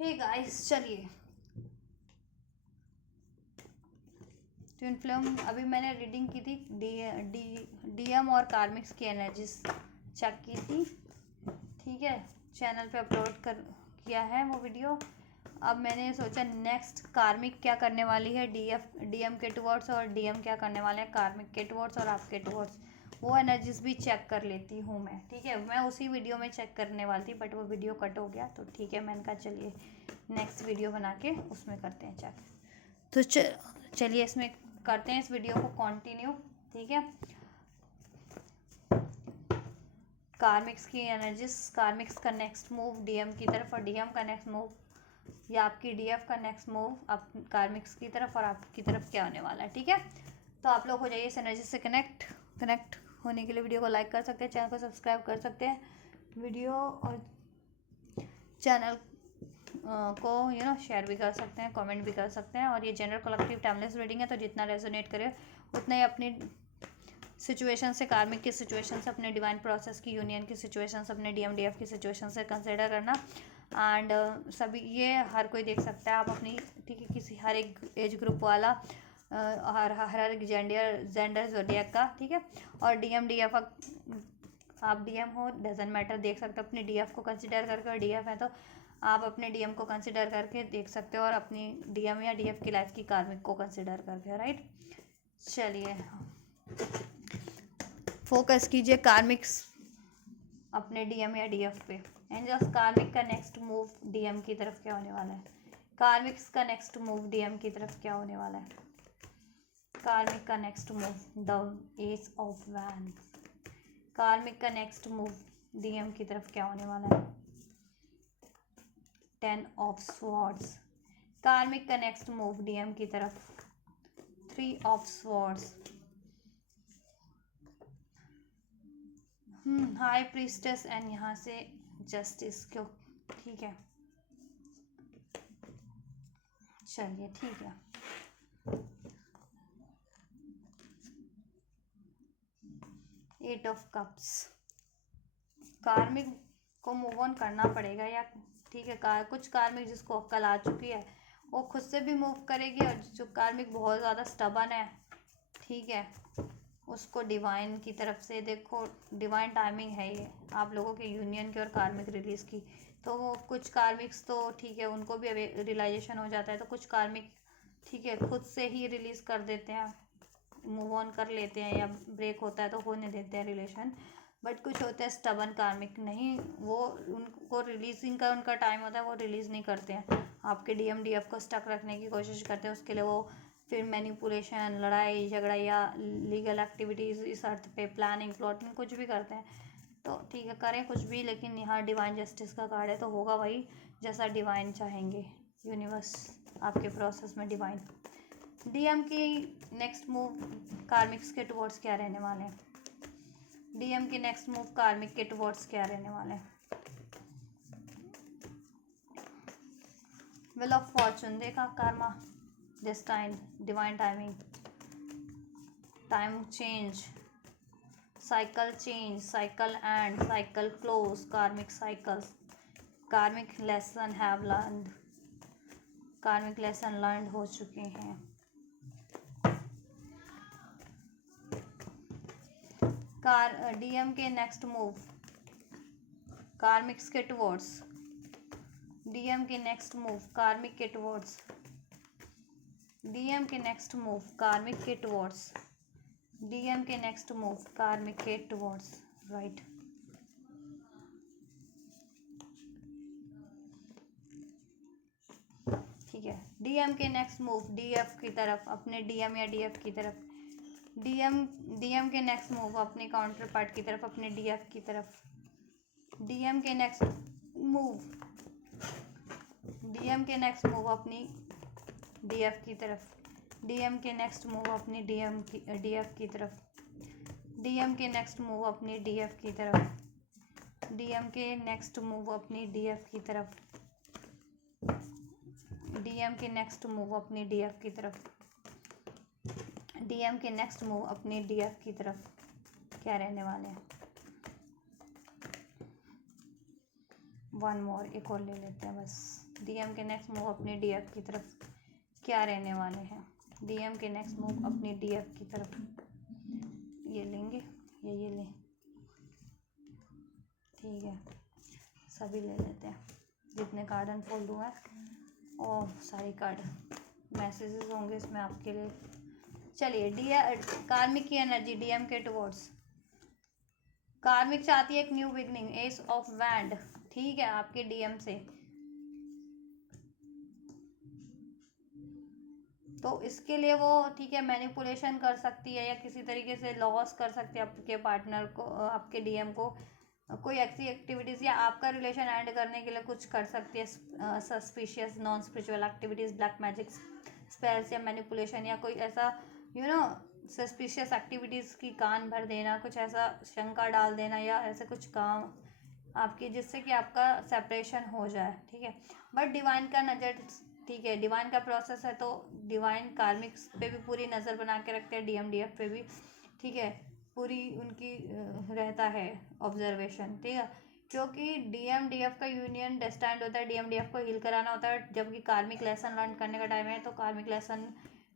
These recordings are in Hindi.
हे गाइस, चलिए ट्विन फ्लेम अभी मैंने रीडिंग की थी। डीएम और कार्मिक्स की एनर्जीज चेक की थी। ठीक है, चैनल पे अपलोड कर किया है वो वीडियो। अब मैंने सोचा नेक्स्ट कार्मिक क्या करने वाली है डीएम के टुवर्ड्स, और डीएम क्या करने वाले हैं कार्मिक के टुवर्ड्स और आपके टुवर्ड्स, वो एनर्जीज भी चेक कर लेती हूँ मैं। ठीक है, मैं उसी वीडियो में चेक करने वाली थी बट वो वीडियो कट हो गया, तो ठीक है मैंने कहा चलिए नेक्स्ट वीडियो बना के उसमें करते हैं चेक। तो चलिए इसमें करते हैं इस वीडियो को कंटिन्यू। ठीक है, कार्मिक्स की एनर्जीज, कार्मिक्स का नेक्स्ट मूव डीएम की तरफ और डीएम का नेक्स्ट मूव या आपकी डीएफ का नेक्स्ट मूव आप कार्मिक्स की तरफ और आपकी तरफ क्या होने वाला है। ठीक है, तो आप लोग हो जाइए इस एनर्जी से कनेक्ट होने के लिए वीडियो को लाइक कर सकते हैं, चैनल को सब्सक्राइब कर सकते हैं, वीडियो और चैनल को शेयर भी कर सकते हैं, कमेंट भी कर सकते हैं। और ये जनरल कलेक्टिव टाइमलेस रीडिंग है, तो जितना रेजोनेट करे उतना ही अपनी सिचुएशन से, कार्मिक की सिचुएशन से, अपने डिवाइन प्रोसेस की यूनियन की सिचुएशन से, अपने डीएफ की सिचुएशन से कंसिडर करना। एंड सभी ये हर कोई देख सकता है, आप अपनी ठीक है किसी हर एक एज ग्रुप वाला हर एक जेंडर जोडियक का। ठीक है, और डीएफ आप डीएम हो डजेंट मैटर, देख सकते हो अपने डीएफ को कंसिडर करके, और डीएफ है तो आप अपने डीएम को कंसिडर करके देख सकते हो, और अपनी डीएम या डीएफ की लाइफ की कार्मिक को कंसिडर करके। राइट, चलिए फोकस कीजिए कार्मिक्स अपने डीएम या डीएफ पे। एंड जस्ट कार्मिक का नेक्स्ट मूव डीएम की तरफ क्या होने वाला है, कार्मिक्स का नेक्स्ट मूव डीएम की तरफ क्या होने वाला है, कार्मिक का next move the age of wand, karmic का नेक्स्ट मूव डीएम की तरफ क्या होने वाला है, 10 ऑफ स्वॉर्ड्स, कार्मिक का नेक्स्ट मूव डीएम की तरफ 3 of swords, high priestess and यहाँ से जस्टिस क्यों। ठीक है, चलिए ठीक है, एट ऑफ कप्स, कार्मिक को मूव ऑन करना पड़ेगा या ठीक है, कुछ कार्मिक जिसको अक्ल आ चुकी है वो खुद से भी मूव करेगी, और जो कार्मिक बहुत ज़्यादा स्टबन है ठीक है उसको डिवाइन की तरफ से, देखो डिवाइन टाइमिंग है ये आप लोगों के यूनियन की और कार्मिक रिलीज की। तो वो कुछ कार्मिक्स तो ठीक है उनको भी रियलाइजेशन हो जाता है, तो कुछ कार्मिक ठीक है खुद से ही रिलीज कर देते हैं, मूव ऑन कर लेते हैं, या ब्रेक होता है तो होने देते हैं रिलेशन। बट कुछ होते हैं स्टबन कार्मिक, नहीं वो उनको रिलीजिंग का उनका टाइम होता है, वो रिलीज़ नहीं करते हैं, आपके डीएफ को स्टक रखने की कोशिश करते हैं। उसके लिए वो फिर मैनिपुलेशन, लड़ाई झगड़ा या लीगल एक्टिविटीज़ इस अर्थ पे, प्लानिंग प्लॉटिंग कुछ भी करते हैं। तो ठीक है करें कुछ भी, लेकिन यहाँ डिवाइन जस्टिस का कार्ड है तो होगा वही जैसा डिवाइन चाहेंगे यूनिवर्स आपके प्रोसेस में। डिवाइन डीएम की नेक्स्ट मूव कार्मिक्स के टुवर्ड्स क्या रहने वाले हैं, डीएम की नेक्स्ट मूव कार्मिक के टुवर्ड्स क्या रहने वाले हैं, व्हील ऑफ फॉर्चून देखा, Karma, destined, divine timing, time change, cycle change, cycle and, cycle close, कार्मिक साइकिल्स, कार्मिक लेसन हैव लर्नड, कार्मिक लेसन लर्न हो चुके हैं। डीएम के नेक्स्ट मूव कार्मिक्स के टुवर्ड्स, डीएम के नेक्स्ट मूव कार्मिक के टुवर्ड्स, डीएम के नेक्स्ट मूव कार्मिक के टुवर्ड्स, डीएम के नेक्स्ट मूव कार्मिक के टुवर्ड्स। राइट, ठीक है, डीएम के नेक्स्ट मूव डीएफ की तरफ, अपने डीएम या डीएफ की तरफ, डीएम के नेक्स्ट मूव अपने काउंटर पार्ट की तरफ, अपने डीएफ की तरफ, डीएम के नेक्स्ट मूव, डीएम के नेक्स्ट मूव अपनी डीएफ की तरफ, डीएम के नेक्स्ट मूव अपनी डीएफ की तरफ, डीएम के नेक्स्ट मूव अपनी डीएफ की तरफ, डीएम के नेक्स्ट मूव अपनी डीएफ की तरफ, डीएम के नेक्स्ट मूव अपनी डीएफ की तरफ, डीएम के नेक्स्ट मूव अपनी डीएफ की तरफ क्या रहने वाले हैं, वन मोर, एक और ले लेते हैं बस। डीएम के नेक्स्ट मूव अपनी डीएफ की तरफ क्या रहने वाले हैं? डीएम के नेक्स्ट मूव अपनी डीएफ की तरफ ये लेंगे या ये लें? ठीक है, सभी ले लेते हैं जितने कार्ड अनफोल्ड हुआ है। और सारी कार्ड मैसेजेस होंगे इसमें आपके लिए। चलिए, कार्मिक की एनर्जी डीएम के टुवर्ड्स। कार्मिक चाहती है एक new beginning, S of wand, ठीक है, आपके डीएम से। तो इसके लिए वो ठीक है मैनिपुलेशन कर सकती है या किसी तरीके से लॉस कर सकती है आपके पार्टनर को, आपके डीएम को। कोई ऐसी एक्टिविटीज़ या आपका रिलेशन एंड करने के लिए कुछ कर सकती है, suspicious non spiritual activities, black magic spells या मैनिपुलेशन, या कोई ऐसा सस्पिशियस एक्टिविटीज़ की कान भर देना, कुछ ऐसा शंका डाल देना या ऐसे कुछ काम आपकी जिससे कि आपका सेपरेशन हो जाए, ठीक है। बट डिवाइन का नज़र, ठीक है, डिवाइन का प्रोसेस है तो डिवाइन कार्मिक पे भी पूरी नज़र बना के रखते हैं, डीएम डीएफ पे भी, ठीक है, पूरी उनकी रहता है ऑब्जर्वेशन, ठीक है। क्योंकि डीएम डीएफ का यूनियन डेस्टाइंड होता है, डीएम डीएफ को हील कराना होता है, जबकि कार्मिक लेसन लर्न करने का टाइम है तो कार्मिक लेसन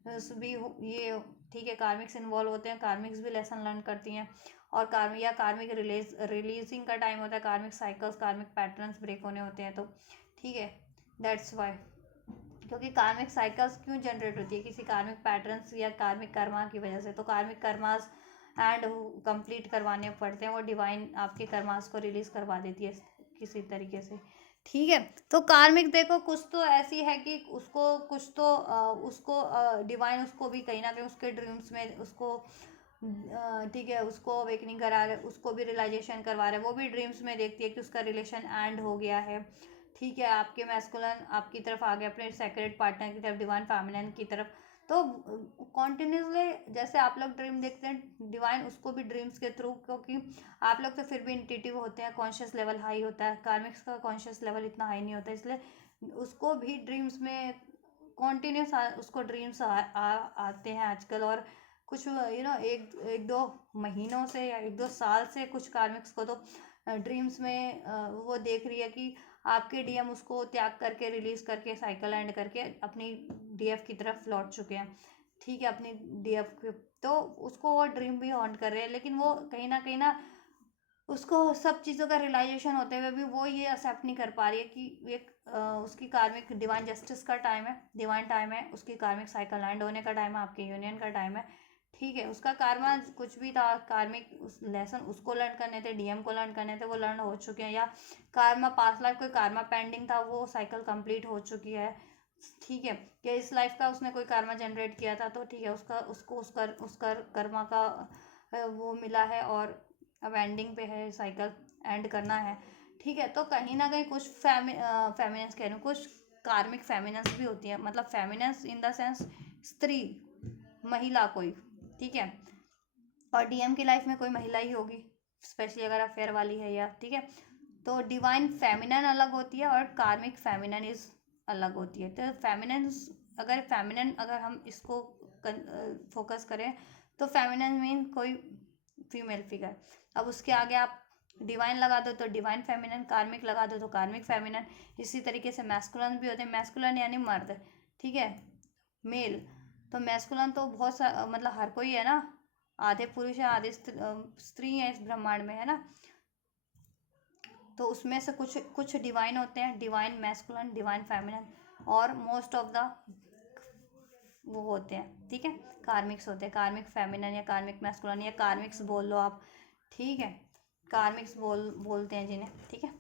भी ये, ठीक है, कार्मिक्स इन्वॉल्व होते हैं, कार्मिक्स भी लेसन लर्न करती हैं। और कार्मिक रिलीजिंग का टाइम होता है, कार्मिक साइकिल्स, कार्मिक पैटर्न्स ब्रेक होने होते हैं, तो ठीक है, दैट्स वाई। क्योंकि कार्मिक साइकिल्स क्यों जनरेट होती है? किसी कार्मिक पैटर्न्स या कार्मिक कर्मा की वजह से। तो कार्मिक कर्मास एंड कंप्लीट करवाने पड़ते हैं, वो डिवाइन आपके कर्मास को रिलीज करवा देती है किसी तरीके से, ठीक है। तो कार्मिक देखो कुछ तो ऐसी है कि उसको कुछ तो उसको डिवाइन उसको भी कहीं ना कहीं उसके ड्रीम्स में उसको ठीक है उसको अवेकनिंग करा रहे, उसको भी रियलाइजेशन करवा रहे हैं, वो भी ड्रीम्स में देखती है कि उसका रिलेशन एंड हो गया है, ठीक है, आपके मैस्कुलिन आपकी तरफ आ गया, अपने सेक्रेट पार्टनर की तरफ, डिवाइन फेमिनिन की तरफ। तो कॉन्टिन्यूसली जैसे आप लोग ड्रीम देखते हैं, डिवाइन उसको भी ड्रीम्स के थ्रू, क्योंकि आप लोग तो फिर भी इंट्यूटिव होते हैं, कॉन्शियस लेवल हाई होता है, कार्मिक्स का कॉन्शियस लेवल इतना हाई नहीं होता, इसलिए उसको भी ड्रीम्स में कॉन्टिन्यूस उसको ड्रीम्स आते हैं आजकल। और कुछ एक एक दो महीनों से या एक दो साल से कुछ कार्मिक्स को तो ड्रीम्स में वो देख रही है कि आपके डीएम उसको त्याग करके रिलीज करके साइकिल एंड करके अपनी डीएफ की तरफ लौट चुके हैं, ठीक है, अपनी डीएफ के। तो उसको वो ड्रीम भी हॉन्ट कर रहे हैं, लेकिन वो कहीं ना उसको सब चीज़ों का रियलाइजेशन होते हुए भी वो ये एक्सेप्ट नहीं कर पा रही है कि एक उसकी कार्मिक डिवाइन जस्टिस का टाइम है, डिवाइन टाइम है, उसकी कार्मिक साइकिल एंड होने का टाइम है, आपके यूनियन का टाइम है, ठीक है। उसका कार्मा कुछ भी था, कार्मिक लेसन उसको लर्न करने थे, डीएम को लर्न करने थे, वो लर्न हो चुके हैं, या कार्मा पास्ट लाइफ कोई कार्मा पेंडिंग था वो साइकिल कंप्लीट हो चुकी है, ठीक है। कि इस लाइफ का उसने कोई कार्मा जनरेट किया था तो ठीक है, उसका उसको उसका कर्मा का वो मिला है, और अब एंडिंग पे है, साइकिल एंड करना है, ठीक है। तो कहीं ना कहीं कुछ फेमिनेंस कह रही हूँ, कुछ कार्मिक फेमिनेंस भी होती है, मतलब फेमिनेंस इन द सेंस स्त्री, महिला कोई, ठीक है। और डीएम की लाइफ में कोई महिला ही होगी, स्पेशली अगर अफेयर वाली है या, ठीक है। तो डिवाइन फेमिनन अलग होती है और कार्मिक फेमिनन इज अलग होती है। तो फेमिनन अगर हम इसको फोकस करें तो फेमिनन मीन कोई फीमेल फिगर। अब उसके आगे आप डिवाइन लगा दो तो डिवाइन फेमिनन, कार्मिक लगा दो तो कार्मिक फेमिनन। इसी तरीके से मैस्कुलन भी होते हैं, मैस्कुलन यानी मर्द, ठीक है, मेल। तो मैस्कुलन तो बहुत सा मतलब हर कोई है ना, आधे पुरुष है आधे स्त्री है इस ब्रह्मांड में, है ना। तो उसमें से कुछ कुछ डिवाइन होते हैं, डिवाइन मैस्कुलन, डिवाइन फेमिनन, और मोस्ट ऑफ द वो होते हैं, ठीक है, कार्मिक्स होते हैं, कार्मिक फेमिनन या कार्मिक मैस्कुलिन या कार्मिक्स बोल लो आप, ठीक है, कार्मिक्स बोलते हैं जिन्हें, ठीक है।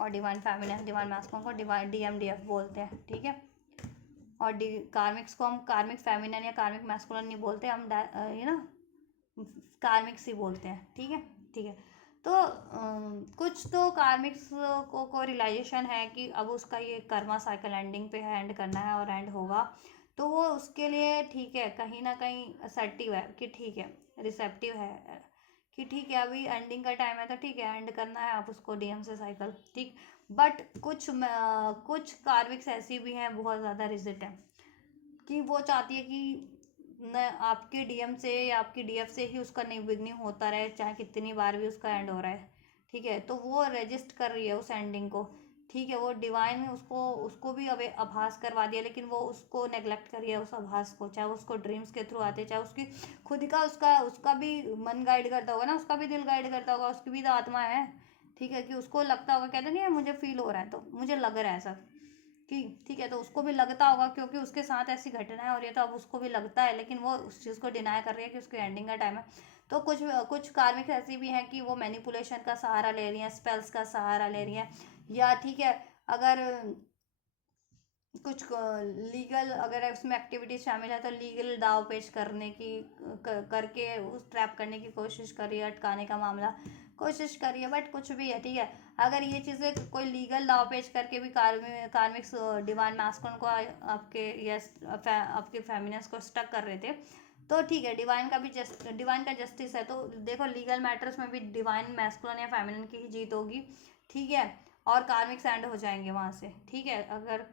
और डिवाइन फेमिनन डिवाइन मैस्कुलिन को डिवाइन डीएम डीएफ बोलते हैं, ठीक है। और कार्मिक्स को हम कार्मिक फेमिनन या कार्मिक मैस्कुलिन नहीं बोलते, हम कार्मिक्स ही बोलते हैं, ठीक है, ठीक है। तो कुछ तो कार्मिक्स को रियलाइजेशन है कि अब उसका ये कर्मा साइकिल एंडिंग पे है, एंड करना है और एंड होगा, तो वो उसके लिए ठीक है कहीं ना कहीं असर्टिव है कि ठीक है, रिसेप्टिव है कि ठीक है अभी एंडिंग का टाइम है तो ठीक है एंड करना है आप उसको डीएम से साइकिल, ठीक। बट कुछ कार्मिक्स ऐसी भी हैं बहुत ज़्यादा रिजिड है कि वो चाहती है कि न आपके डीएम से या आपकी डीएफ से ही उसका नहीं बिगनिंग होता रहे, चाहे कितनी बार भी उसका एंड हो रहा है, ठीक है, तो वो रजिस्ट कर रही है उस एंडिंग को, ठीक है। वो डिवाइन उसको उसको भी अब आभास करवा दिया, लेकिन वो उसको नेग्लेक्ट कर रही है उस आभास को, चाहे उसको ड्रीम्स के थ्रू आते, चाहे उसकी खुद का उसका उसका भी मन गाइड करता होगा ना, उसका भी दिल गाइड करता होगा, उसकी भी तो आत्मा है, ठीक है, कि उसको लगता होगा, कहते नहीं है मुझे फील हो रहा है, तो मुझे लग रहा है ऐसा कि ठीक है, तो उसको भी लगता होगा क्योंकि उसके साथ ऐसी घटना है और ये तो अब उसको भी लगता है, लेकिन वो उस चीज़ को डिनाई कर रही है कि उसकी एंडिंग का टाइम है। तो कुछ कुछ कार्मिक ऐसी भी हैं कि वो मैनिपुलेशन का सहारा ले रही हैं, स्पेल्स का सहारा ले रही हैं, या ठीक है, अगर कुछ लीगल अगर उसमें एक्टिविटीज शामिल है तो लीगल दाव पेच करने की करके उस ट्रैप करने की कोशिश कर रही है, अटकाने का मामला कोशिश कर रही है, बट कुछ भी है, ठीक है। अगर ये चीज़ें कोई लीगल दाव पेच करके भी कार्मिक डिवाइन मास्कुलिन को आपके यस आपके फेमिनिस्ट को स्टक कर रहे थे, तो ठीक है, डिवाइन का जस्टिस है, तो देखो लीगल मैटर्स में भी डिवाइन मैस्कुलिन या फेमिनिन की ही जीत होगी, ठीक है, और कार्मिक एंड हो जाएंगे वहाँ से, ठीक है। अगर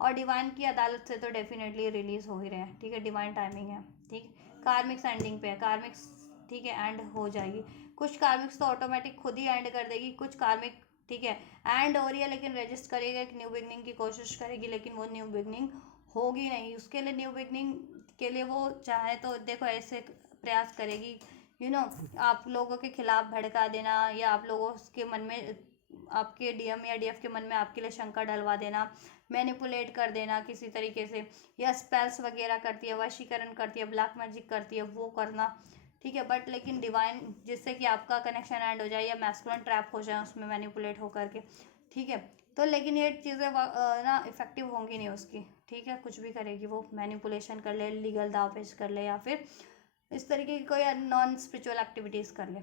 और डिवाइन की अदालत से तो डेफिनेटली रिलीज हो ही रहे हैं, ठीक है, डिवाइन टाइमिंग है, ठीक। कार्मिक्स एंडिंग पे है, कार्मिक्स ठीक है एंड हो जाएगी, कुछ कार्मिक्स तो ऑटोमेटिक खुद ही एंड कर देगी, कुछ कार्मिक ठीक है एंड हो रही है, लेकिन रजिस्ट करेगा, एक न्यू बिगनिंग की कोशिश करेगी, लेकिन वो न्यू बिगनिंग होगी नहीं, उसके लिए न्यू बिगनिंग के लिए वो चाहे तो देखो ऐसे प्रयास करेगी, आप लोगों के खिलाफ भड़का देना, या आप लोगों के मन में आपके डीएम या डीएफ के मन में आपके लिए शंका डलवा देना, मैनिपुलेट कर देना किसी तरीके से, या स्पेल्स वगैरह करती है, वशीकरण करती है, ब्लैक मैजिक करती है, वो करना, ठीक है। बट लेकिन डिवाइन जिससे कि आपका कनेक्शन एंड हो जाए या मैस्कुलिन ट्रैप हो जाए उसमें मैनिपुलेट होकर के, ठीक है, तो लेकिन ये चीज़ें ना इफेक्टिव होंगी नहीं उसकी, ठीक है, कुछ भी करेगी वो, मैनिपुलेशन कर ले, लीगल दाव पेच कर ले, या फिर इस तरीके की कोई नॉन स्पिरिचुअल एक्टिविटीज़ कर ले,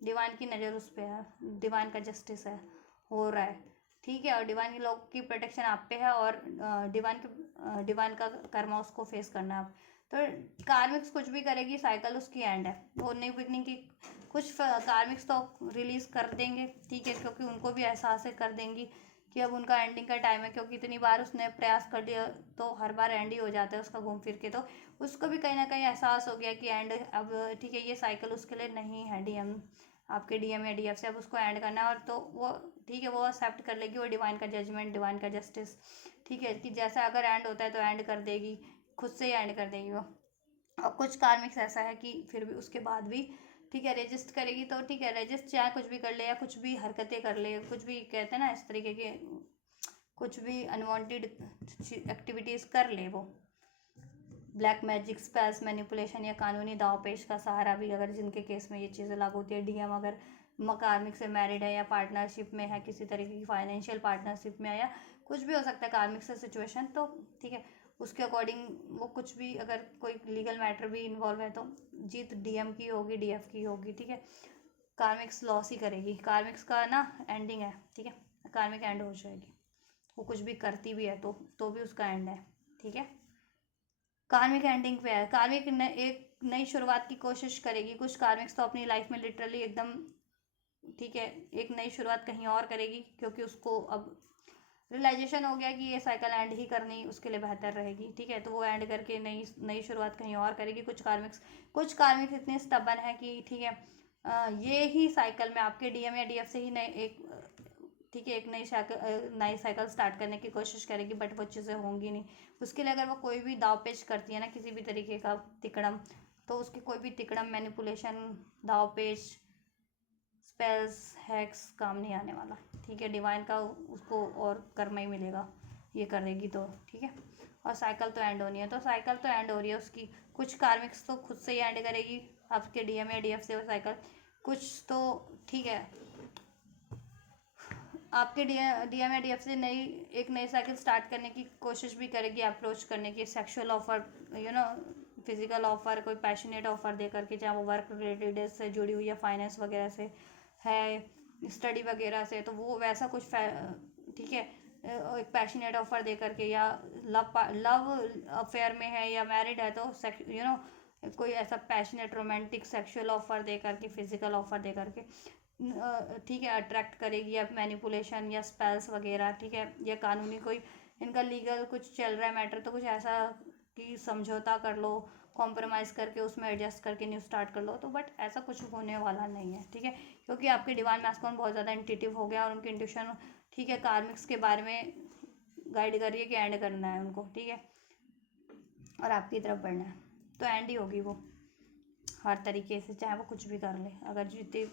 डिवाइन की नज़र उस पर है, डिवाइन का जस्टिस है, हो रहा है, ठीक है, और डिवाइन के लोग की प्रोटेक्शन आप पे है, और डिवाइन का कर्मा उसको फेस करना है आप, तो कार्मिक्स कुछ भी करेगी, साइकिल उसकी एंड है, वो न्यू बिगनिंग की कुछ कार्मिक्स तो रिलीज कर देंगे, ठीक है, क्योंकि उनको भी एहसास है कर देंगी कि अब उनका एंडिंग का टाइम है, क्योंकि इतनी बार उसने प्रयास कर दिया तो हर बार एंड ही हो जाता है उसका घूम फिर के, तो उसको भी कहीं ना कहीं एहसास हो गया कि एंड अब ठीक है, ये साइकिल उसके लिए नहीं है, डीएम आपके डीएम या डीएफ से अब उसको एंड करना है, और तो वो ठीक है, वो एक्सेप्ट कर लेगी, वो डिवाइन का जजमेंट, डिवाइन का जस्टिस, ठीक है, कि जैसा अगर एंड होता है तो एंड कर देगी, खुद से ही एंड कर देगी वो। और कुछ कार्मिक्स ऐसा है कि फिर भी उसके बाद भी ठीक है रजिस्ट करेगी, तो ठीक है, रजिस्ट चाहे कुछ भी कर ले या कुछ भी हरकतें कर ले, कुछ भी कहते हैं ना इस तरीके के, कुछ भी अनवांटेड एक्टिविटीज़ कर ले वो, ब्लैक मैजिक, स्पेल्स, मैनिपुलेशन या कानूनी दाव पेश का सहारा भी, अगर जिनके केस में ये चीज़ें लागू होती है, डीएम अगर कार्मिक से मैरिड है या पार्टनरशिप में है, किसी तरीके की फाइनेंशियल पार्टनरशिप में है, या कुछ भी हो सकता है कार्मिक से सिचुएशन, तो ठीक है, उसके अकॉर्डिंग वो कुछ भी अगर कोई लीगल मैटर भी इन्वॉल्व है तो जीत डीएम की होगी, डीएफ की होगी, ठीक है, कार्मिक्स लॉस ही करेगी, कार्मिक्स का ना एंडिंग है, ठीक है, कार्मिक एंड हो जाएगी, वो कुछ भी करती भी है तो भी उसका एंड है, ठीक है। कार्मिक एंडिंग पे है, कार्मिक एक नई शुरुआत की कोशिश करेगी, कुछ कार्मिक्स तो अपनी लाइफ में लिटरली एकदम ठीक है एक नई शुरुआत कहीं और करेगी, क्योंकि उसको अब रियलाइजेशन हो गया कि ये साइकिल एंड ही करनी उसके लिए बेहतर रहेगी, ठीक है, तो वो एंड करके नई नई शुरुआत कहीं और करेगी। कुछ कार्मिक्स इतने स्टबन है कि ठीक है ये ही साइकिल में आपके डीएम या डीएफ से ही नए एक ठीक है एक नई साइकिल स्टार्ट करने की कोशिश करेगी, बट वो चीज़ें होंगी नहीं उसके लिए। अगर वो कोई भी दाव पेच करती है ना किसी भी तरीके का तिकड़म, तो उसकी कोई भी तिकड़म, मैनिपुलेशन, दाव पेच, स्पेल्स, हैक्स काम नहीं आने वाला, ठीक है, डिवाइन का उसको और कर्मा ही मिलेगा ये करेगी तो, ठीक है। और साइकिल तो एंड होनी है, तो साइकिल तो एंड हो रही है उसकी, कुछ कार्मिक्स तो खुद से ही एंड करेगी आपके डीएम या डीएफ से वो साइकिल, कुछ तो ठीक है आपके डीएम या डीएफ से एक नई साइकिल स्टार्ट करने की कोशिश भी करेगी, अप्रोच करने की, सेक्सुअल ऑफर, फिजिकल ऑफर, कोई पैशनेट ऑफर दे करके, चाहे वो वर्क रिलेटेड से जुड़ी हुई है, फाइनेंस वगैरह से है, स्टडी वगैरह से, तो वो वैसा कुछ ठीक है एक पैशनेट ऑफर दे करके, या लव अफेयर में है या मैरिड है तो कोई ऐसा पैशनेट रोमांटिक सेक्सुअल ऑफर दे करके, फिजिकल ऑफर दे करके ठीक है अट्रैक्ट करेगी, या मैनिपुलेशन या स्पेल्स वगैरह, ठीक है, या कानूनी कोई इनका लीगल कुछ चल रहा है मैटर, तो कुछ ऐसा कि समझौता कर लो, कॉम्प्रोमाइज़ करके उसमें एडजस्ट करके न्यू स्टार्ट कर लो, तो बट ऐसा कुछ होने वाला नहीं है, ठीक है, क्योंकि आपके डिवाइन मैस्कुलिन बहुत ज़्यादा इंट्यूटिव हो गया और उनकी इंट्यूशन, ठीक है, कार्मिक्स के बारे में गाइड कर रही है कि एंड करना है उनको, ठीक है, और आपकी तरफ बढ़ना है, तो एंड ही होगी वो हर तरीके से, चाहे वो कुछ भी कर ले। अगर जितने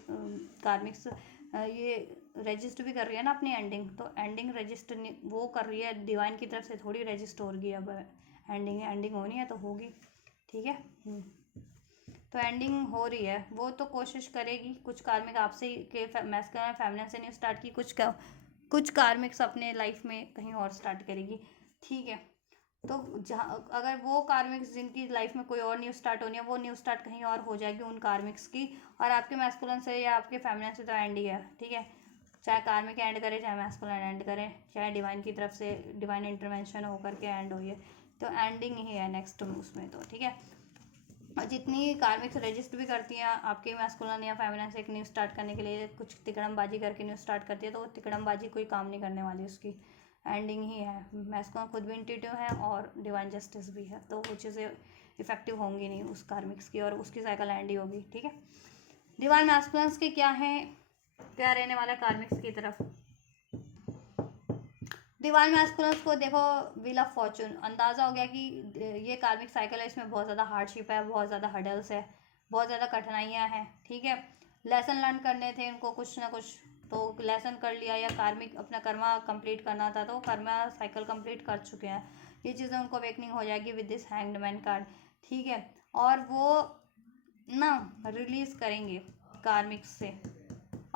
कार्मिक्स ये रजिस्ट भी कर रही है ना अपनी एंडिंग, तो एंडिंग रजिस्ट वो कर रही है डिवाइन की तरफ से, थोड़ी रजिस्ट हो रही है। अब एंडिंग होनी है तो होगी, ठीक है। तो एंडिंग हो रही है, वो तो कोशिश करेगी। कुछ कार्मिक आपसे के मैस्कुलिन फेमिनिन से नहीं स्टार्ट की, कुछ कार्मिक्स अपने लाइफ में कहीं और स्टार्ट करेगी, ठीक है। तो जहाँ अगर वो कार्मिक्स जिनकी लाइफ में कोई और न्यू स्टार्ट होनी है, वो न्यू स्टार्ट कहीं और हो जाएगी उन कार्मिक्स की, और आपके मैस्कुलिन से या आपके फेमिनिन से तो एंड ही है, ठीक है। चाहे कार्मिक एंड करे, चाहे मैस्कुलिन एंड करे, चाहे डिवाइन की तरफ से डिवाइन इंटरवेंशन होकर के एंड हो, तो एंडिंग ही है नेक्स्ट उसमें, तो ठीक है। और जितनी कार्मिक्स रजिस्ट भी करती हैं आपके मैस्कुलिन या फेमिनिन से एक न्यू स्टार्ट करने के लिए, कुछ तिकड़मबाजी करके न्यू स्टार्ट करती है, तो वो तिकड़मबाजी कोई काम नहीं करने वाली, उसकी एंडिंग ही है। मैस्कुलिन खुद भी इंट्यूटिव है और डिवाइन जस्टिस भी है, तो वो चीज़ें इफेक्टिव होंगी नहीं उस कार्मिक्स की, और उसकी साइकिल एंड ही होगी, ठीक है। डिवाइन मैस्कुलिन्स के क्या रहने वाला कार्मिक्स की तरफ। डिवाइन मैस्कुलिन्स को देखो, व्हील ऑफ फॉर्चून, अंदाज़ा हो गया कि ये कार्मिक साइकिल है, इसमें बहुत ज़्यादा हार्डशिप है, बहुत ज़्यादा हर्डल्स है, बहुत ज़्यादा कठिनाइयाँ हैं, ठीक है। लेसन लर्न करने थे इनको कुछ ना कुछ, तो लेसन कर लिया, या कार्मिक अपना कर्मा कंप्लीट करना था, तो कर्मा साइकिल कंप्लीट कर चुके हैं। ये चीज़ें उनको अवेकनिंग हो जाएगी with this hanged man card, ठीक है। और वो ना रिलीज़ करेंगे कार्मिक्स से,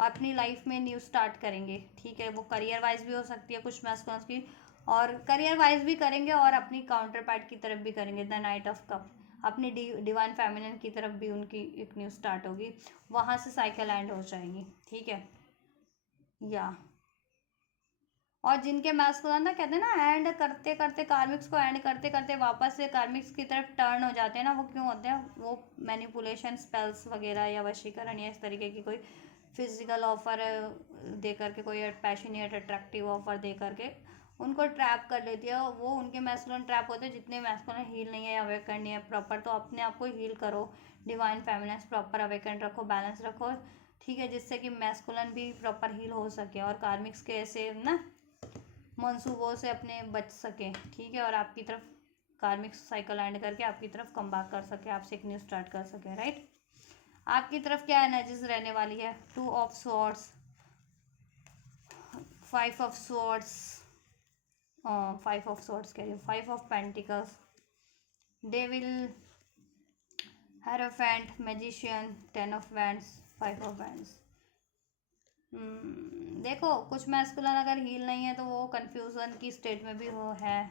अपनी लाइफ में न्यू स्टार्ट करेंगे, ठीक है। वो करियर वाइज भी हो सकती है कुछ मैस्कुलिन्स की, और करियर वाइज भी करेंगे, और अपनी काउंटर पार्ट की तरफ भी करेंगे, द नाइट ऑफ कप, अपनी डिवाइन फेमिनिन की तरफ भी उनकी एक न्यू स्टार्ट होगी, वहाँ से साइकिल एंड हो जाएगी, ठीक है। या और जिनके मैस्कुलिन ना कहते हैं ना, एंड करते करते कार्मिक्स को एंड करते करते वापस से कार्मिक्स की तरफ टर्न हो जाते हैं ना, वो क्यों होते हैं? वो मैनिपुलेशन स्पेल्स वगैरह या वशीकरण या इस तरीके की कोई फिजिकल ऑफर दे करके, कोई पैशनेट अट्रैक्टिव ऑफर दे करके उनको ट्रैप कर लेती है। वो उनके मैस्कुलिन ट्रैप होते हैं। जितने मैस्कुलिन हील नहीं है, अवेकन नहीं है प्रॉपर, तो अपने आप को हील करो, डिवाइन फेमिनिन प्रॉपर अवेकन रखो, बैलेंस रखो, ठीक है, जिससे कि मैस्कुलिन भी प्रॉपर हील हो सके और कार्मिक्स के ऐसे ना मंसूबों से अपने बच सके, ठीक है। और आपकी तरफ कार्मिक साइकिल एंड करके आपकी तरफ कम बैक कर सके, आपसे एक न्यू स्टार्ट कर सके, राइट। आपकी तरफ क्या एनर्जीज रहने वाली है? 2 of swords, 5 of swords, 5 of swords कह रही हूँ, 5 of pentacles, devil, hierophant, magician, 10 of wands, 5 of wands. देखो, कुछ मैस्कुलिन अगर हील नहीं है तो वो कंफ्यूजन की स्टेट में भी हो है,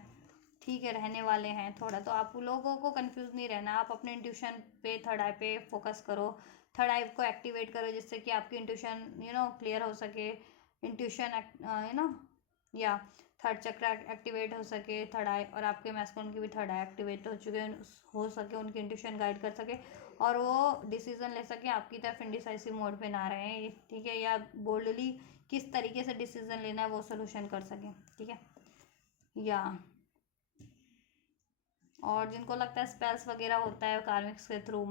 ठीक है, रहने वाले हैं थोड़ा। तो आप लोगों को कंफ्यूज नहीं रहना, आप अपने इंट्यूशन पे, थर्ड आई पे फोकस करो, थर्ड आई को एक्टिवेट करो, जिससे कि आपकी इंट्यूशन क्लियर हो सके, इंट्यूशन या थर्ड चक्र एक्टिवेट हो सके, थर्ड आई, और आपके मैस्कुलिन की भी थर्ड आई एक्टिवेट हो सके, उनकी इंट्यूशन गाइड कर सके, और वो डिसीजन ले सके, आपकी तरफ इंडिसाइसिव मोड पे ना रहे, ठीक है, या बोल्डली किस तरीके से डिसीजन लेना है वो सोल्यूशन कर सके, ठीक है। या और जिनको लगता है स्पेल्स वगैरह होता है कार्मिक्स के थ्रू,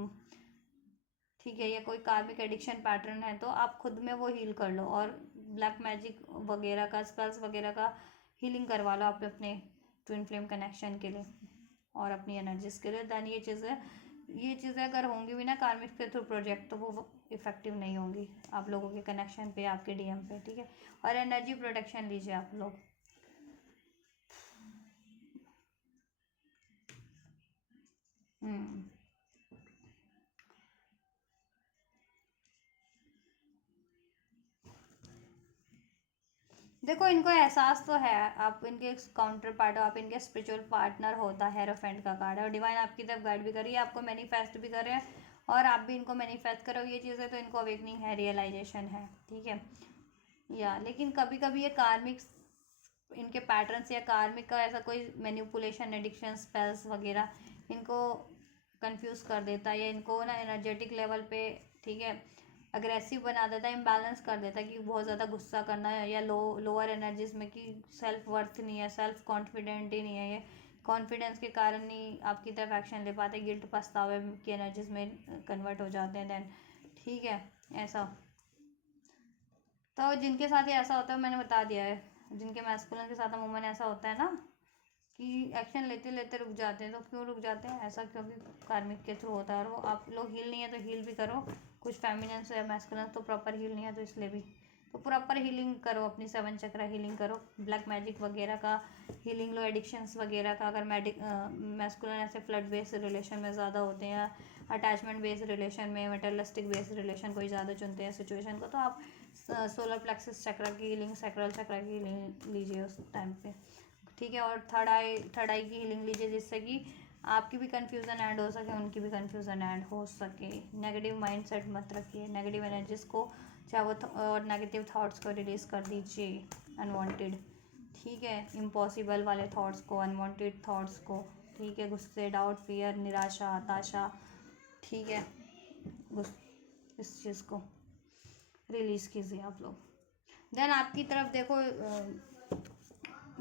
ठीक है, या कोई कार्मिक एडिक्शन पैटर्न है, तो आप खुद में वो हील कर लो, और ब्लैक मैजिक वगैरह का, स्पेल्स वगैरह का हीलिंग करवा लो आप अपने ट्विन फ्लेम कनेक्शन के लिए और अपनी एनर्जीज के लिए। दैन ये चीज़ें अगर होंगी भी ना कार्मिक के थ्रू प्रोजेक्ट, तो वो इफेक्टिव नहीं होंगी आप लोगों के कनेक्शन पे, आपके डीएम पे, ठीक है। और एनर्जी प्रोटेक्शन लीजिए आप लोग। देखो, इनको एहसास तो है, आप इनके काउंटर पार्ट हो, आप इनके स्पिरिचुअल पार्टनर होता है, हेरोफेंट का कार्ड है, और डिवाइन आपकी तरफ गाइड भी कर रही है, आपको मैनिफेस्ट भी कर रहे हैं, और आप भी इनको मैनिफेस्ट करो। ये चीज़ें तो इनको अवेकनिंग है, रियलाइजेशन है, ठीक है। या लेकिन कभी कभी ये कार्मिक इनके पैटर्न्स या कार्मिक का ऐसा कोई मैनिपुलेशन, एडिक्शन, स्पेल्स वगैरह इनको कंफ्यूज कर देता है, या इनको ना एनर्जेटिक लेवल पे, ठीक है, अग्रेसिव बना देता है, इम्बैलेंस कर देता है, कि बहुत ज़्यादा गुस्सा करना है, या लोअर एनर्जीज में, कि सेल्फ वर्थ नहीं है, सेल्फ कॉन्फिडेंट ही नहीं है, ये कॉन्फिडेंस के कारण नहीं आपकी तरफ एक्शन ले पाते, गिल्ट पछतावे की एनर्जीज में कन्वर्ट हो जाते हैं देन, ठीक है ऐसा। तो जिनके साथ ही ऐसा होता है मैंने बता दिया है, जिनके मैस्कुलिन के साथ अमूमन ऐसा होता है ना कि एक्शन लेते लेते रुक जाते हैं। तो क्यों रुक जाते हैं ऐसा? क्योंकि कार्मिक के थ्रू होता है। और वो आप लोग हील नहीं है तो हील भी करो, कुछ फेमिनिन या मैस्कुलिन तो प्रॉपर हील नहीं है तो इसलिए भी तो प्रॉपर हीलिंग करो, अपनी 7 चक्रा हीलिंग करो, ब्लैक मैजिक वगैरह का हीलिंग लो, एडिक्शंस वगैरह का। अगर मैस्कुलिन ऐसे फ्लड बेस्ड रिलेशन में ज़्यादा होते हैं, अटैचमेंट बेस्ड रिलेशन में, मेटलिस्टिक बेस्ड रिलेशन कोई ज़्यादा चुनते हैं सिचुएशन को, तो आप सोलर प्लेक्सस चक्रा की हीलिंग, सैक्रल चक्रा की हीलिंग लीजिए उस टाइम पे, ठीक है। और थर्ड आई की हीलिंग लीजिए जिससे कि आपकी भी कन्फ्यूज़न एंड हो सके, उनकी भी कन्फ्यूज़न एंड हो सके। नेगेटिव माइंडसेट मत रखिए, नेगेटिव एनर्जीज को चाहे वो और नेगेटिव थाट्स को रिलीज़ कर दीजिए, अनवांटेड, ठीक है, इम्पॉसिबल वाले थॉट्स को, अनवांटेड थॉट्स को, ठीक है, गुस्से, डाउट, फियर, निराशा, हताशा, ठीक है, इस चीज़ को रिलीज़ कीजिए आप लोग। देन आपकी तरफ देखो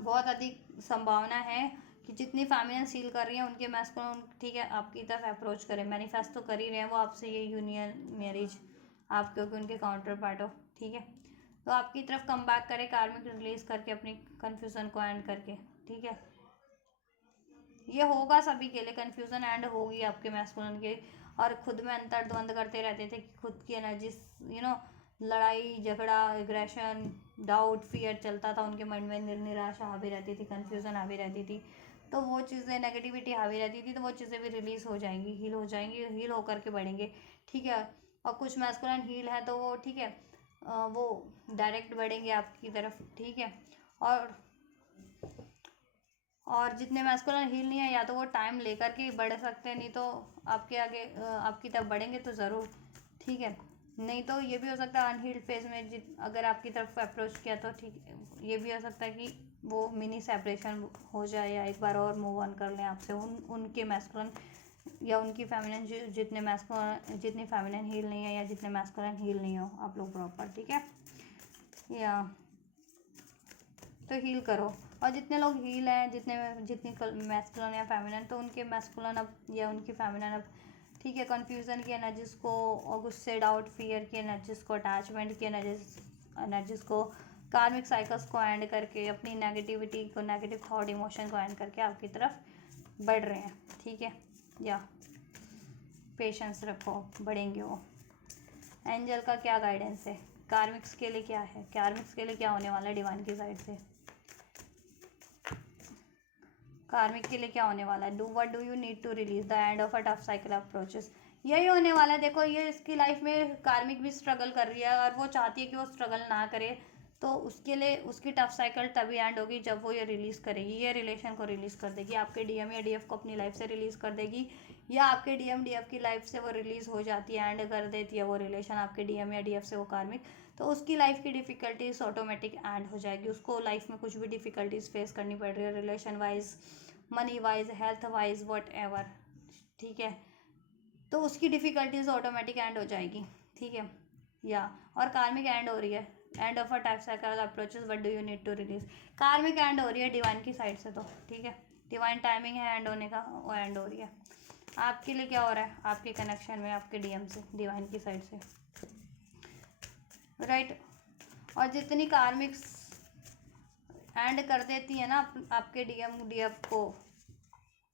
बहुत अधिक संभावना है कि जितनी फैमिलियाँ सील कर रही हैं उनके मैस्कुलिन, ठीक है, आपकी तरफ अप्रोच करें, मैनिफेस्ट तो कर ही रहे हैं वो आपसे ये यूनियन मैरिज, आप क्योंकि उनके काउंटर पार्ट हो, ठीक है। तो आपकी तरफ कम बैक करें कार्मिक रिलीज करके, अपनी कन्फ्यूज़न को एंड करके, ठीक है। ये होगा सभी के लिए, कन्फ्यूज़न एंड होगी आपके मैस्कुलिन के। और खुद में अंतर द्वंद करते रहते थे कि खुद की एनर्जी लड़ाई झगड़ा, एग्रेशन, डाउट, फियर चलता था उनके मन में, निराशा हावी रहती थी, कन्फ्यूज़न हावी रहती थी। तो वो चीज़ें, नेगेटिविटी हावी रहती थी, तो वो चीज़ें भी रिलीज़ हो जाएंगी, हील हो जाएंगी, हील होकर के बढ़ेंगे, ठीक है। और कुछ मैस्कुलिन हील है तो वो, ठीक है, वो डायरेक्ट बढ़ेंगे आपकी तरफ, ठीक है। और जितने मैस्कुलिन हील नहीं है या तो वो टाइम लेकर के बढ़ सकते हैं, नहीं तो आपके आगे आपकी तरफ बढ़ेंगे तो ज़रूर, ठीक है। नहीं तो ये भी हो सकता है अनहील्ड फेज में अगर आपकी तरफ अप्रोच किया तो, ठीक, ये भी हो सकता है कि वो मिनी सेपरेशन हो जाए या एक बार और मूव ऑन कर लें आपसे, उनके मैस्कुलिन या उनकी फेमिनिन, जितनी फेमिनिन हील नहीं है या जितने मैस्कुलिन हील नहीं हो आप लोग प्रॉपर, ठीक है, या तो हील करो। और जितने लोग हील हैं, जितनी मैस्कुलिन या फेमिनिन, तो उनके मैस्कुलिन अब या उनकी फेमिनिन अब, ठीक है, कन्फ्यूज़न की एनर्जीज को, और गुस्से, डाउट, फियर की एनर्जीज को, अटैचमेंट की एनर्जीज को, कार्मिक साइकिल्स को एंड करके, अपनी नेगेटिविटी को, नेगेटिव थॉट इमोशन को एंड करके आपकी तरफ बढ़ रहे हैं, ठीक है। या पेशेंस रखो, बढ़ेंगे वो। एंजल का क्या गाइडेंस है, कार्मिक्स के लिए क्या है, कार्मिक्स के लिए क्या होने वाला है डिवाइन की साइड से, कार्मिक के लिए क्या होने वाला है। What do you need to release the end of a tough cycle approaches, यही होने वाला है। देखो ये इसकी लाइफ में कार्मिक भी स्ट्रगल कर रही है और वो चाहती है कि वो स्ट्रगल ना करे, तो उसके लिए उसकी टफ साइकिल तभी एंड होगी जब वो ये रिलीज़ करेगी, ये रिलेशन को रिलीज़ कर देगी, आपके डीएम या डीएफ को अपनी लाइफ से रिलीज़ कर देगी, या आपके डीएम डीएफ की लाइफ से वो रिलीज़ हो जाती है, एंड कर देती है वो रिलेशन आपके डीएम या डीएफ से वो कार्मिक। तो उसकी लाइफ की डिफ़िकल्टीज ऑटोमेटिक एंड हो जाएगी, उसको लाइफ में कुछ भी डिफ़िकल्टीज फेस करनी पड़ रही है, relation wise, money wise, health wise, what ever, ठीक है, तो उसकी डिफ़िकल्टीज ऑटोमेटिक एंड हो जाएगी, ठीक है। या और कार्मिक एंड हो रही है, end of a type cycle approaches, what do you need to release, karmic end हो रही है डिवाइन की साइड से, तो ठीक है, डिवाइन टाइमिंग है एंड होने का, वो एंड हो रही है। आपके लिए क्या हो रहा है, आपके कनेक्शन में, आपके डीएम से, डिवाइन की साइड से, राइट। और जितनी कार्मिक्स एंड कर देती है ना आपके डीएम डीएफ को,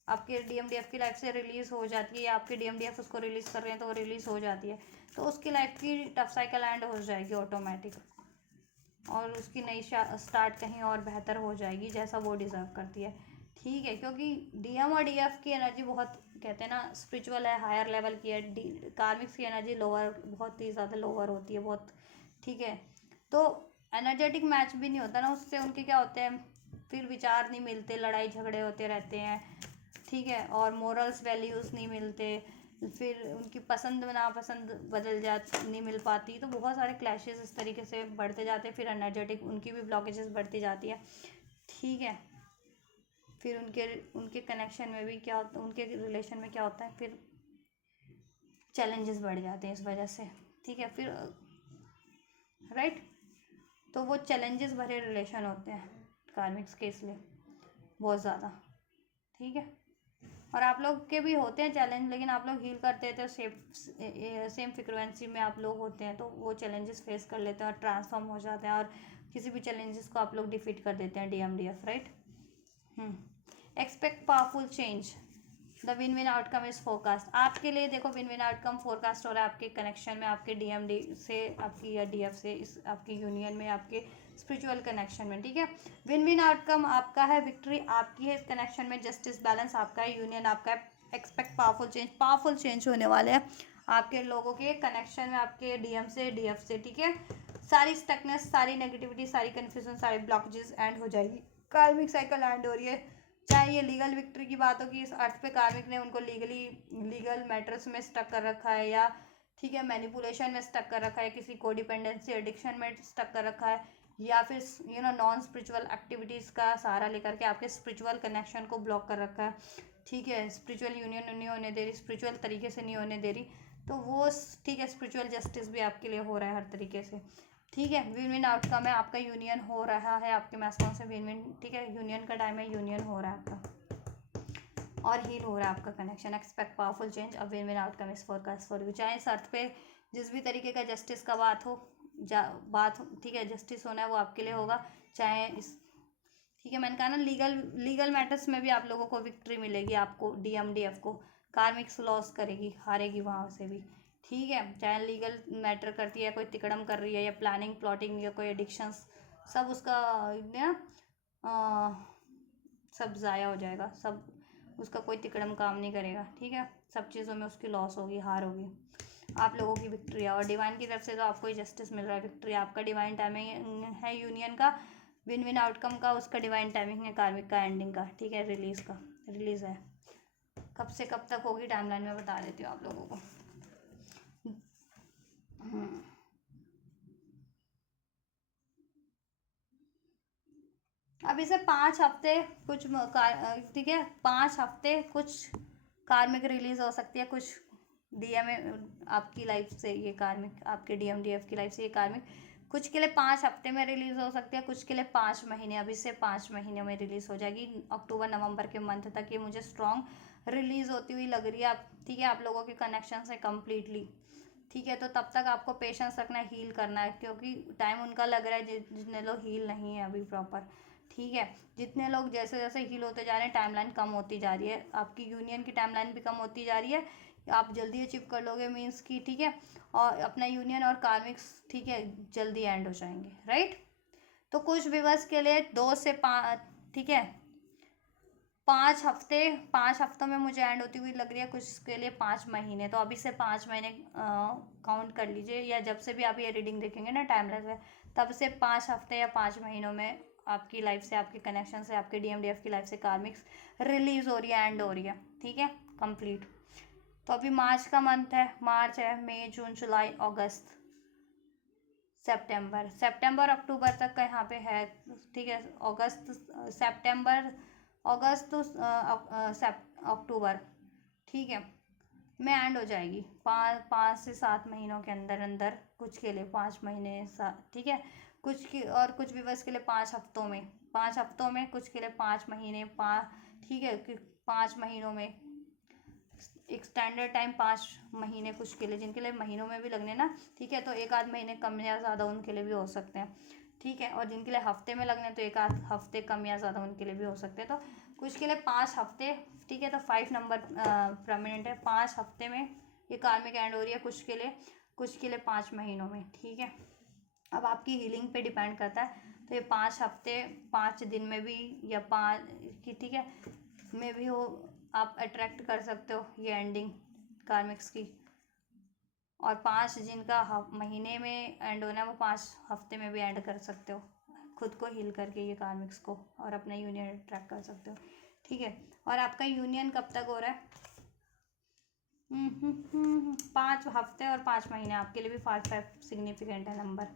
आपके डीएम डीएफ की लाइफ से रिलीज़ हो जाती है, या आपके डीएम डीएफ उसको रिलीज़ कर रहे हैं तो वो रिलीज़ हो जाती है, तो उसकी लाइफ की टफ साइकिल एंड हो जाएगी ऑटोमेटिक, और उसकी नई स्टार्ट कहीं और बेहतर हो जाएगी जैसा वो डिज़र्व करती है, ठीक है। क्योंकि डीएम और डीएफ की एनर्जी बहुत, कहते हैं ना, स्पिरिचुअल है, हायर लेवल की है, कार्मिक्स की एनर्जी लोअर, बहुत ही ज़्यादा लोअर होती है, बहुत, ठीक है। तो एनर्जेटिक मैच भी नहीं होता ना उससे, उनके क्या होते हैं फिर विचार नहीं मिलते, लड़ाई झगड़े होते रहते हैं, ठीक है, और मोरल्स वैल्यूज़ नहीं मिलते, फिर उनकी पसंद नापसंद बदल नहीं मिल पाती, तो बहुत सारे क्लैशेस इस तरीके से बढ़ते जाते हैं, फिर एनर्जेटिक उनकी भी ब्लॉकेजेस बढ़ती जाती है, ठीक है। फिर उनके कनेक्शन में भी क्या होता है, उनके रिलेशन में क्या होता है, फिर चैलेंजेस बढ़ जाते हैं इस वजह से, ठीक है, फिर राइट। तो वो चैलेंजेस भरे रिलेशन होते हैं कार्मिक्स के, इसलिए बहुत ज़्यादा, ठीक है। और आप लोग के भी होते हैं चैलेंज, लेकिन आप लोग हील करते हैं तो सेम फ्रिक्वेंसी में आप लोग होते हैं, तो वो चैलेंजेस फेस कर लेते हैं और ट्रांसफॉर्म हो जाते हैं, और किसी भी चैलेंजेस को आप लोग डिफीट कर देते हैं, DMDF, right. Expect powerful change, the win win outcome is forecast. आपके लिए देखो विन विन आउटकम फोरकास्ट हो रहा है आपके कनेक्शन में, आपके DMD से, आपकी या DF से, इस आपकी यूनियन में, आपके स्पिरिचुअल कनेक्शन में, ठीक है। विन विन आउटकम आपका है, विक्ट्री आपकी है इस कनेक्शन में, जस्टिस बैलेंस आपका है, यूनियन आपका है। एक्सपेक्ट पावरफुल चेंज होने वाले हैं आपके लोगों के कनेक्शन में, आपके DM से, DF से, ठीक है। सारी स्टकनेस, सारी नेगेटिविटी, सारी कन्फ्यूजन, सारी ब्लॉकेजेस एंड हो जाएगी, कार्मिक साइकिल एंड हो रही है। चाहे ये लीगल विक्ट्री की बात हो कि इस अर्थ पे कार्मिक ने उनको लीगल मैटर्स में स्टक कर रखा है, या ठीक है मैनिपुलेशन में स्टक कर रखा है, किसी कोडिपेंडेंसी एडिक्शन में स्टक कर रखा है, या फिर नॉन स्पिरिचुअल एक्टिविटीज़ का सहारा लेकर के आपके स्पिरिचुअल कनेक्शन को ब्लॉक कर रखा है, ठीक है। स्पिरिचुअल यूनियन नहीं होने दे रही, स्पिरिचुअल तरीके से नहीं होने दे रही, तो वो ठीक है, स्पिरिचुअल जस्टिस भी आपके लिए हो रहा है हर तरीके से, ठीक है। विन विन आउटकम है, आपका यूनियन हो रहा है, आपके मैस्टोन से विन विन, ठीक है। यूनियन का टाइम है, यूनियन हो रहा है आपका और हील हो रहा है आपका कनेक्शन। एक्सपेक्ट पावरफुल चेंज, अब win win outcome is forecast for you. चाहे इस अर्थ पे जिस भी तरीके का जस्टिस का बात हो, ठीक है, जस्टिस होना है वो आपके लिए होगा, चाहे इस, ठीक है। मैंने कहा ना लीगल मैटर्स में भी आप लोगों को विक्ट्री मिलेगी, आपको DMDF को कार्मिक्स लॉस करेगी, हारेगी वहाँ से भी, ठीक है। चाहे लीगल मैटर करती है, कोई तिकड़म कर रही है, या प्लानिंग प्लॉटिंग, या कोई एडिक्शंस, सब उसका सब ज़ाया हो जाएगा, सब उसका कोई तिकड़म काम नहीं करेगा, ठीक है। सब चीज़ों में उसकी लॉस होगी, हार होगी, आप लोगों की विक्ट्री है। और डिवाइन की तरफ से तो आपको ही जस्टिस मिल रहा है, विक्ट्री आपका, डिवाइन टाइमिंग है यूनियन का, विन विन आउटकम का उसका डिवाइन टाइमिंग है, कार्मिक का एंडिंग का, ठीक है। रिलीज है, कब से कब तक होगी टाइमलाइन में बता देती हूँ आप लोगों को। अब इसे 5 हफ्ते कुछ ठीक है, 5 हफ्ते कुछ कार्मिक रिलीज हो सकती है, कुछ DM आपकी लाइफ से ये कार्मिक, आपके DMDF की लाइफ से ये कार्मिक कुछ के लिए 5 हफ्ते में रिलीज हो सकती है, कुछ के लिए 5 महीने, अभी से 5 महीने में रिलीज हो जाएगी। अक्टूबर नवंबर के मंथ तक ये मुझे स्ट्रॉन्ग रिलीज होती हुई लग रही है। आप, ठीक है, आप लोगों के कनेक्शन से कम्प्लीटली, ठीक है। तो तब तक आपको पेशेंस रखना है, हील करना है, क्योंकि टाइम उनका लग रहा है जितने लोग हील नहीं है अभी प्रॉपर, ठीक है। जितने लोग जैसे जैसे हील होते जा रहे हैं, टाइमलाइन कम होती जा रही है, आपकी यूनियन की टाइमलाइन भी कम होती जा रही है, आप जल्दी अचीव कर लोगे मीन्स की, ठीक है। और अपना यूनियन और कार्मिक्स, ठीक है, जल्दी एंड हो जाएंगे, राइट। तो कुछ व्यूअर्स के लिए 2 से 5, ठीक है, 5 हफ्तों में मुझे एंड होती हुई लग रही है, कुछ के लिए 5 महीने, तो अभी से 5 महीने काउंट कर लीजिए, या जब से भी आप ये रीडिंग देखेंगे ना टाइमलेस में, तब से 5 हफ्ते या 5 महीनों में आपकी लाइफ से, आपके कनेक्शन से, आपके DMDF की लाइफ से कार्मिक्स रिलीज हो रही है, एंड हो रही है, ठीक है, कंप्लीट। तो अभी मार्च का मंथ है, मार्च है, मई, जून, जुलाई, अगस्त, सितंबर अक्टूबर तक का यहाँ पे है, ठीक है। अगस्त, सितंबर, अगस्त तो अक्टूबर, ठीक है, में एंड हो जाएगी 5 से 7 महीनों के अंदर अंदर, कुछ के लिए 5 महीने, ठीक है। कुछ की और कुछ व्यूअर्स के लिए 5 हफ्तों में, 5 हफ्तों में, कुछ के लिए 5 महीने, 5, ठीक है, 5 महीनों में, एक स्टैंडर्ड टाइम 5 महीने, कुछ के लिए जिनके लिए महीनों में भी लगने ना, ठीक है, तो एक आध महीने कम या ज़्यादा उनके लिए भी हो सकते हैं, ठीक है। और जिनके लिए हफ्ते में लगने, तो एक आध हफ्ते कम या ज़्यादा उनके लिए भी हो सकते हैं। तो कुछ के लिए 5 हफ्ते, ठीक है, तो 5 नंबर प्रोमिनेंट है, 5 हफ्ते में ये कार्मिक एंड हो रही है, कुछ के लिए 5 महीनों में, ठीक है। अब आपकी हीलिंग पे डिपेंड करता है, तो ये 5 हफ्ते 5 दिन में भी, या 5 की, ठीक है, में भी हो, आप अट्रैक्ट कर सकते हो ये एंडिंग कार्मिक्स की। और 5 जिनका महीने में एंड होना है, वो 5 हफ्ते में भी एंड कर सकते हो, खुद को हील करके ये कार्मिक्स को, और अपना यूनियन अट्रैक्ट कर सकते हो, ठीक है। और आपका यूनियन कब तक हो रहा है? 5 हफ्ते और 5 महीने, आपके लिए भी 5 सिग्निफिकेंट है नंबर,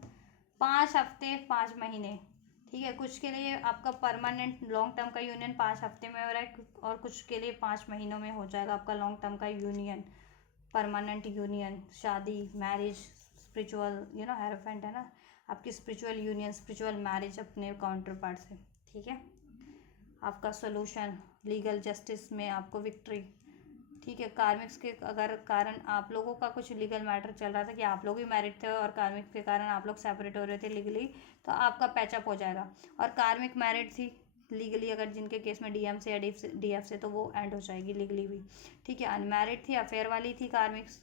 5 हफ्ते 5 महीने, ठीक है। कुछ के लिए आपका परमानेंट लॉन्ग टर्म का यूनियन 5 हफ्ते में हो रहा है, और कुछ के लिए 5 महीनों में हो जाएगा आपका लॉन्ग टर्म का यूनियन, परमानेंट यूनियन, शादी, मैरिज, स्पिरिचुअल, हेरोफेंट है ना, आपकी स्पिरिचुअल यूनियन, स्पिरिचुअल मैरिज अपने काउंटर पार्ट से, ठीक है। आपका सोल्यूशन, लीगल जस्टिस में आपको विक्ट्री, ठीक है। कार्मिक्स के अगर कारण आप लोगों का कुछ लीगल मैटर चल रहा था कि आप लोग भी मैरिड थे और कार्मिक के कारण आप लोग सेपरेट हो रहे थे लीगली, तो आपका पैचअप हो जाएगा। और कार्मिक मैरिड थी लीगली, अगर जिनके केस में डीएम से या डीएफ से, तो वो एंड हो जाएगी लीगली भी, ठीक है। अनमैरिड थी, अफेयर वाली थी कार्मिक्स,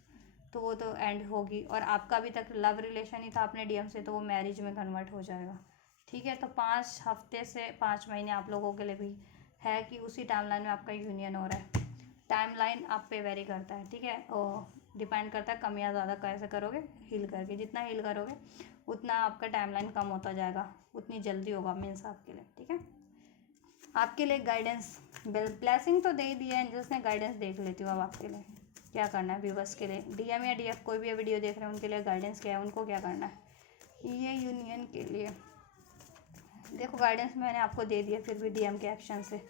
तो वो तो एंड होगी। और आपका अभी तक लव रिलेशन ही था अपने डीएम से, तो वो मैरिज में कन्वर्ट हो जाएगा, ठीक है। तो 5 हफ्ते से 5 महीने आप लोगों के लिए भी है कि उसी टाइमलाइन में आपका यूनियन हो रहा है। टाइमलाइन आप पे वेरी करता है, ठीक है, और डिपेंड करता है कम या ज़्यादा कैसे करोगे, हील करके। जितना हील करोगे उतना आपका टाइमलाइन कम होता जाएगा, उतनी जल्दी होगा मीन्स आपके लिए, ठीक है। आपके लिए गाइडेंस, ब्लेसिंग तो दे ही दिया है, एंजल्स ने गाइडेंस देख लेती हूँ अब आपके लिए क्या करना है। व्यूवर्स के लिए डीएम या डीएफ कोई भी वीडियो देख रहे हैं उनके लिए गाइडेंस क्या है, उनको क्या करना है ये यूनियन के लिए। देखो गाइडेंस मैंने आपको दे दिया, फिर भी डीएम के एक्शन से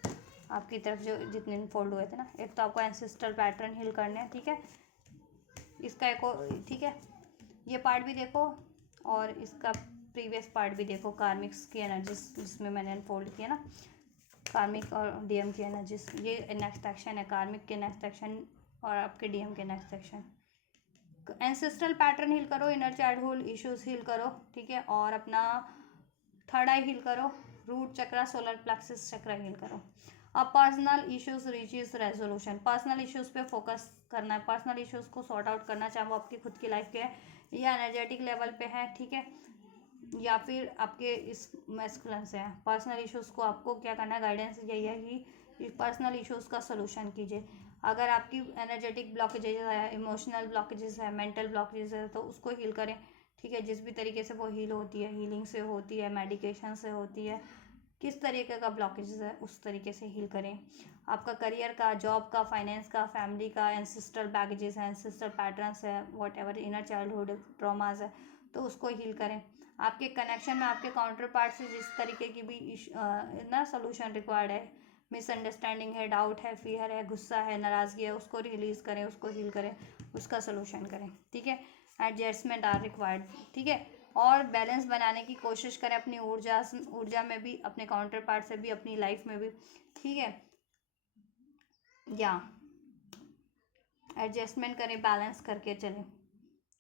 आपकी तरफ जो जितने फोल्ड हुए थे ना, एक तो आपको एंसेस्ट्रल पैटर्न हील करने हैं, ठीक है। इसका एक और, ठीक है, ये पार्ट भी देखो और इसका प्रीवियस पार्ट भी देखो, कार्मिक्स की एनर्जीज जिसमें मैंने अनफोल्ड किया ना, कार्मिक और डीएम की एनर्जीज। ये नेक्स्ट एक्शन है, कार्मिक के नेक्स्ट एक्शन और आपके डीएम के next action. Ancestral pattern heal करो, इनर चाइल्डहुड इश्यूज हील करो, ठीक है। और अपना थर्ड आई हील करो, root chakra, solar plexus chakra heal करो। अब personal issues reaches resolution, personal issues पे फोकस करना है, पर्सनल इश्यूज को सॉर्ट आउट करना, चाहे वो आपकी खुद की लाइफ के है या एनर्जेटिक लेवल पे है, ठीक है, या फिर आपके इस मैस्कुलिन से है। पर्सनल इश्यूज को आपको क्या करना है, गाइडेंस यही है कि पर्सनल इश्यूज का सोल्यूशन कीजिए। अगर आपकी एनर्जेटिक ब्लॉकेजेज है, इमोशनल ब्लॉकेजेस है, मेंटल ब्लॉकेजेस है, तो उसको हील करें, ठीक है। जिस भी तरीके से वो हील होती है, हीलिंग से होती है, मेडिकेशन से होती है, किस तरीके का ब्लॉकेजेस है उस तरीके से हील करें। आपका करियर का, जॉब का, फाइनेंस का, फैमिली का, एंसेस्ट्रल बैगेजेस है, एंसेस्ट्रल पैटर्न्स है, what ever inner childhood traumas है, तो उसको हील करें। आपके कनेक्शन में आपके काउंटर पार्ट से जिस तरीके की भी ना सोल्यूशन रिक्वायर्ड है, मिसअंडरस्टैंडिंग है, डाउट है, फियर है, गुस्सा है, नाराज़गी है, उसको रिलीज़ करें, उसको हील करें, उसका सोल्यूशन करें, ठीक है। एडजस्टमेंट आर रिक्वायर्ड, ठीक है। और बैलेंस बनाने की कोशिश करें अपनी ऊर्जा में भी, अपने काउंटर पार्ट से भी, अपनी लाइफ में भी, ठीक है। या एडजस्टमेंट करें, बैलेंस करके चलें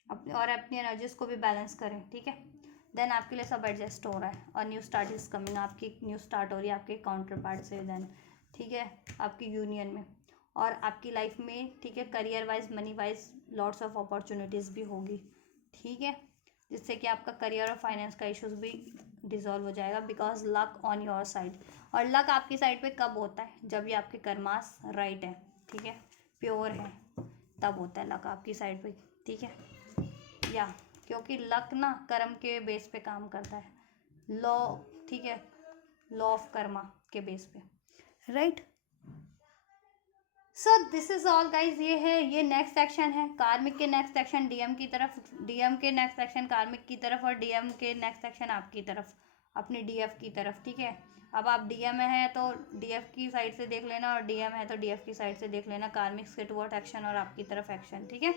अपने, और अपनी एनर्जीज को भी बैलेंस करें, ठीक है। देन आपके लिए सब एडजस्ट हो रहा है और न्यू स्टार्ट इज कमिंग, आपकी न्यू स्टार्ट हो रही है आपके काउंटर पार्ट से देन, ठीक है, आपकी यूनियन में और आपकी लाइफ में, ठीक है। Career wise, money wise lots of opportunities भी होगी, ठीक है, जिससे कि आपका करियर और फाइनेंस का इश्यूज भी डिजॉल्व हो जाएगा, because luck on your side. और लक आपकी साइड पे कब होता है, जब ये आपके कर्मास राइट है, ठीक है, प्योर है, तब होता है लक आपकी साइड पे, ठीक है। या क्योंकि लक ना कर्म के बेस पे काम करता है, लॉ, ठीक है, लॉ ऑफ कर्मा के बेस पे, right. So this is all guys, ये है, ये नेक्स्ट सेक्शन है, कार्मिक के नेक्स्ट सेक्शन डीएम की तरफ, डीएम के नेक्स्ट सेक्शन कार्मिक की तरफ, और डीएम के नेक्स्ट सेक्शन आपकी तरफ, अपनी डीएफ की तरफ, ठीक है। अब आप डीएम में हैं तो डीएफ की साइड से देख लेना, और डीएम है तो डीएफ की साइड से देख लेना, कार्मिक्स के टुवर्ड एक्शन और आपकी तरफ एक्शन, ठीक है।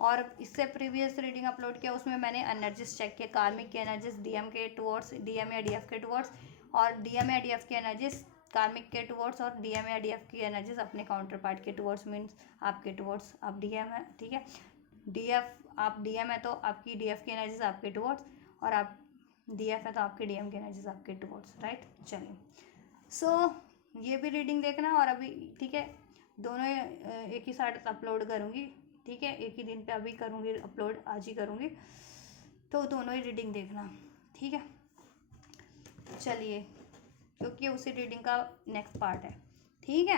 और इससे प्रीवियस रीडिंग अपलोड किया, उसमें मैंने एनर्जीज चेक किया, कार्मिक की एनर्जीज डीएम के टुवर्ड्स, डीएम या डीएफ के टुवर्ड्स, और डीएम या डीएफ की एनर्जीज कार्मिक के टुवर्ड्स, और डीएम या डीएफ की एनर्जीज अपने काउंटर पार्ट के टुवर्ड्स, मीन्स आपके टुवर्ड्स। आप डीएम है, ठीक है, डीएफ, आप डीएम है तो आपकी डीएफ की एनर्जीज आपके टुवर्ड्स, और आप डीएफ है तो आपके डीएम की एनर्जीज आपके टुवर्ड्स, राइट। चलिए, सो ये भी रीडिंग देखना, और अभी, ठीक है, दोनों एक ही साथ अपलोड करूँगी, ठीक है, एक ही दिन पे अभी करूँगी अपलोड, आज ही करूँगी, तो दोनों ही रीडिंग देखना, ठीक है। चलिए, क्योंकि उसी रीडिंग का नेक्स्ट पार्ट है, ठीक है,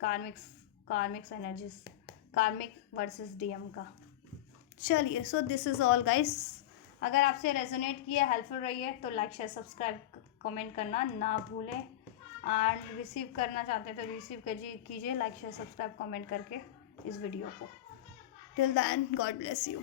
कार्मिक्स एनर्जीज, कार्मिक वर्सेस डीएम का। चलिए, so this is all guys. अगर आपसे रेजोनेट किया, हेल्पफुल रही है, तो लाइक, शेयर, सब्सक्राइब, कमेंट करना ना भूलें, एंड रिसीव करना चाहते हैं तो रिसीव कीजिए लाइक, शेयर, सब्सक्राइब, कमेंट करके इस वीडियो को। Till then, God bless you.